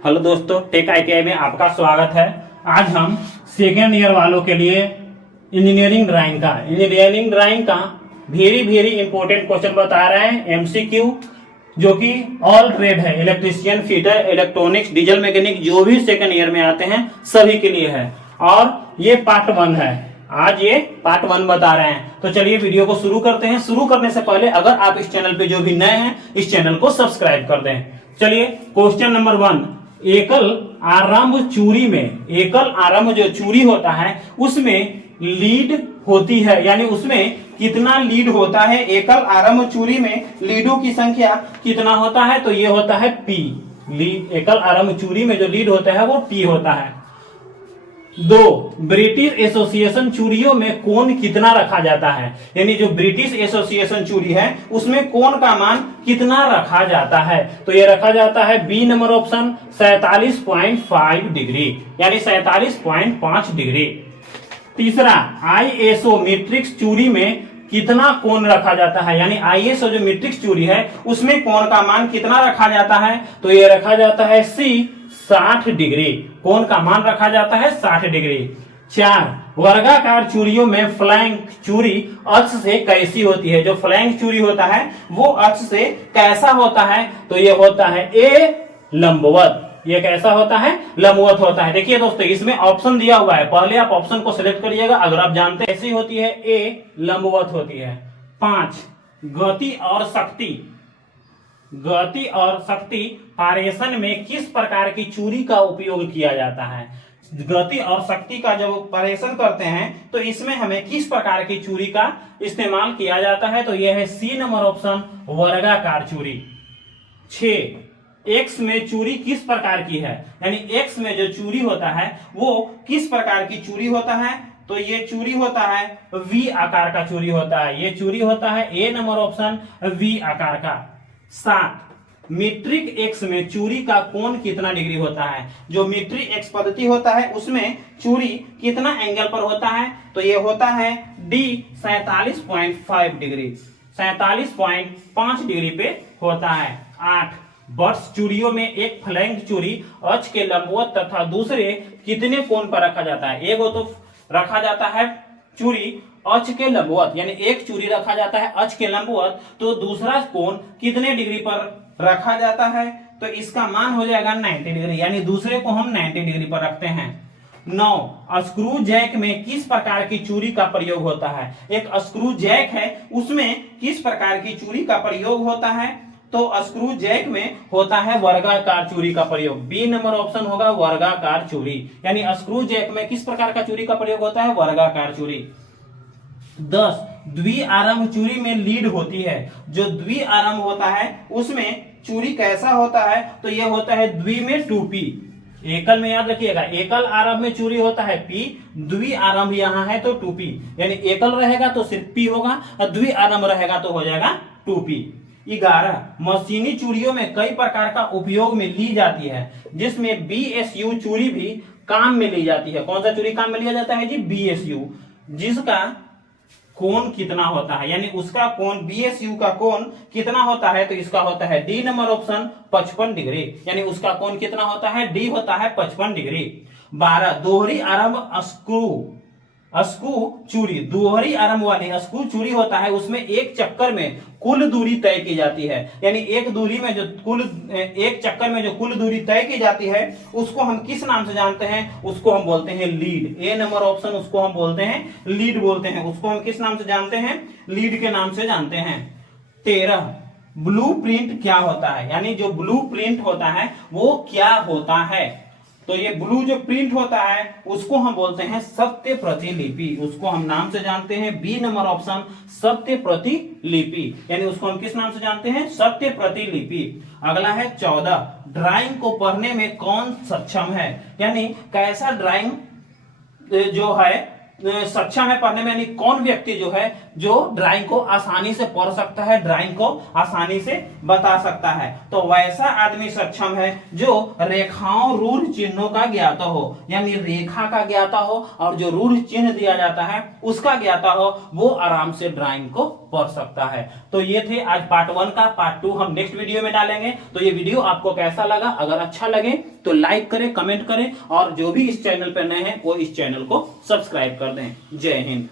Hello दोस्तों, take ITI में आपका स्वागत है। आज हम सेकेंड ईयर वालों के लिए इंजीनियरिंग ड्राइंग का वेरी इंपॉर्टेंट क्वेश्चन बता रहे हैं, एमसीक्यू, जो कि ऑल ट्रेड है, electrician, fitter, electronics, diesel mechanic, जो भी सेकेंड ईयर में आते हैं सभी के लिए है। और ये पार्ट 1 है, आज ये पार्ट 1 बता रहे हैं। तो चलिए वीडियो को शुरू करते हैं। शुरू करने से पहले अगर आप इस चैनल पे जो भी नए हैं, इस चैनल को सब्सक्राइब कर दें। चलिए क्वेश्चन नंबर 1, एकल आरंभ चूड़ी में, एकल आरंभ जो चूड़ी होता है उसमें लीड होती है, यानी उसमें कितना लीड होता है। एकल आरंभ चूड़ी में लीडों की संख्या कितना होता है, तो ये होता है P। लीड, एकल आरंभ चूड़ी में जो लीड होता है वो P होता है। 2, ब्रिटिश एसोसिएशन चूड़ियों में कोण कितना रखा जाता है, यानी जो ब्रिटिश एसोसिएशन चूड़ी है उसमें कोण का मान कितना रखा जाता है, तो ये रखा जाता है बी नंबर ऑप्शन 47.5 डिग्री, यानी 47.5 डिग्री। तीसरा, आईएसओ मैट्रिक्स चूड़ी में कितना कोण रखा जाता है, यानी आईएसओ जो मैट्रिक्स चूड़ी है उसमें कोण का मान कितना रखा जाता है, तो ये रखा जाता है सी 60 डिग्री, कोण का मान रखा जाता है 60 डिग्री। 4, वर्गाकार चूड़ियों में फ्लैंक चूड़ी अक्ष से कैसी होती है, जो फ्लैंक चूड़ी होता है वो अक्ष से कैसा होता है, तो ये होता है ए लंबवत। ये कैसा होता है, लंबवत होता है। देखिए दोस्तों, इसमें ऑप्शन दिया हुआ है, पहले आप ऑप्शन को सिलेक्ट करिएगा अगर आप जानते हैं कैसी होती है, ए लंबवत होती है। 5, गति और शक्ति पारेषण में किस प्रकार की चूड़ी का उपयोग किया जाता है। गति और शक्ति का जब पारेषण करते हैं तो इसमें हमें किस प्रकार की चूड़ी का इस्तेमाल किया जाता है, तो यह है सी नंबर ऑप्शन, वर्गाकार चूड़ी। 6, एक्स में चूड़ी किस प्रकार की है, यानी एक्स में जो चूड़ी होता है वो किस प्रकार की चूड़ी होता है, तो ये चूड़ी होता है वी आकार का चूड़ी होता है, ये चूड़ी होता है ए नंबर ऑप्शन वी आकार का। 7, मीट्रिक एक्स में चूड़ी का कोण कितना डिग्री होता है, जो मीट्रिक एक्स पद्धति होता है उसमें चूड़ी कितना एंगल पर होता है, तो ये होता है डी 47.5 डिग्री, 47.5 डिग्री पे होता है। 8, बट्स चूड़ियों में एक फ्लैंक चूड़ी अक्ष के लंबवत तथा दूसरे कितने कोण पर रखा जाता है। एक तो रखा जाता है चूड़ी अक्ष के लंबवत, यानी एक चूड़ी रखा जाता है अक्ष के लंबवत, तो दूसरा कोण कितने डिग्री पर रखा जाता है, तो इसका मान हो जाएगा 90 डिग्री, यानी दूसरे को हम 90 डिग्री पर रखते हैं। 9, स्क्रू जैक में किस प्रकार की चूड़ी का प्रयोग होता है। एक स्क्रू जैक है उसमें किस प्रकार की चूड़ी का प्रयोग होता है, तो स्क्रू जैक में होता है वर्गाकार चूड़ी का प्रयोग, बी नंबर ऑप्शन होगा वर्गाकार चूड़ी, यानी स्क्रू जैक में किस प्रकार का चूड़ी का प्रयोग होता है, वर्गाकार चूड़ी। 10, द्विआरंभ चूड़ी में लीड होती है, जो द्विआरंभ होता है उसमें चूड़ी कैसा होता है, तो यह होता है द्वि में 2p। एकल में याद रखिएगा, एकल आरंभ में चूड़ी होता है p, द्विआरंभ यहाँ है तो 2p, यानी एकल रहेगा तो सिर्फ p होगा और द्विआरंभ रहेगा तो हो जाएगा 2p। 11, मशीनी चूड़ियों में कई प्रकार का उपयोग में ली जाती है, जिसमें बीएसयू चूड़ी भी काम में ली जाती है। कौन सा चूड़ी काम में लिया जाता है जी, बीएसयू, जिसका कोण कितना होता है, यानी उसका कोण बीएसयू का कोण कितना होता है, तो इसका होता है डी नंबर ऑप्शन 55 डिग्री, यानी उसका कोण कितना होता है, डी होता है 55 डिग्री। 12, दोहरी आरंभ स्क्रू चूड़ी, दोहरी आरंभ वाली स्क्रू चूड़ी होता है उसमें एक चक्कर में कुल दूरी तय की जाती है, यानी एक चक्कर में जो कुल दूरी तय की जाती है उसको हम किस नाम से जानते हैं, उसको हम बोलते हैं लीड, ए नंबर ऑप्शन, उसको हम बोलते हैं लीड बोलते हैं, उसको हम किस नाम से जानते हैं, लीड के नाम से जानते हैं। 13, ब्लूप्रिंट क्या होता है, यानी जो ब्लूप्रिंट होता है वो क्या होता है, तो ये ब्लू जो प्रिंट होता है उसको हम बोलते हैं सत्य प्रतिलिपि, उसको हम नाम से जानते हैं बी नंबर ऑप्शन सत्य प्रतिलिपि, यानी उसको हम किस नाम से जानते हैं, सत्य प्रतिलिपि। अगला है 14, ड्राइंग को पढ़ने में कौन सक्षम है, यानी कैसा ड्राइंग जो है सक्षम है पढ़ने में, यानी कौन व्यक्ति जो है जो ड्राइंग को आसानी से पढ़ सकता है, ड्राइंग को आसानी से बता सकता है, तो वैसा आदमी सक्षम है जो रेखाओं रूढ़ चिन्हों का ज्ञाता हो, यानी रेखा का ज्ञाता हो और जो रूढ़ चिन्ह दिया जाता है उसका ज्ञाता हो, वो आराम से ड्राइंग को बढ़ सकता है। तो ये थे आज पार्ट 1 का। पार्ट 2 हम नेक्स्ट वीडियो में डालेंगे। तो ये वीडियो आपको कैसा लगा? अगर अच्छा लगे तो लाइक करें, कमेंट करें, और जो भी इस चैनल पर नए हैं वो इस चैनल को सब्सक्राइब कर दें। जय हिंद।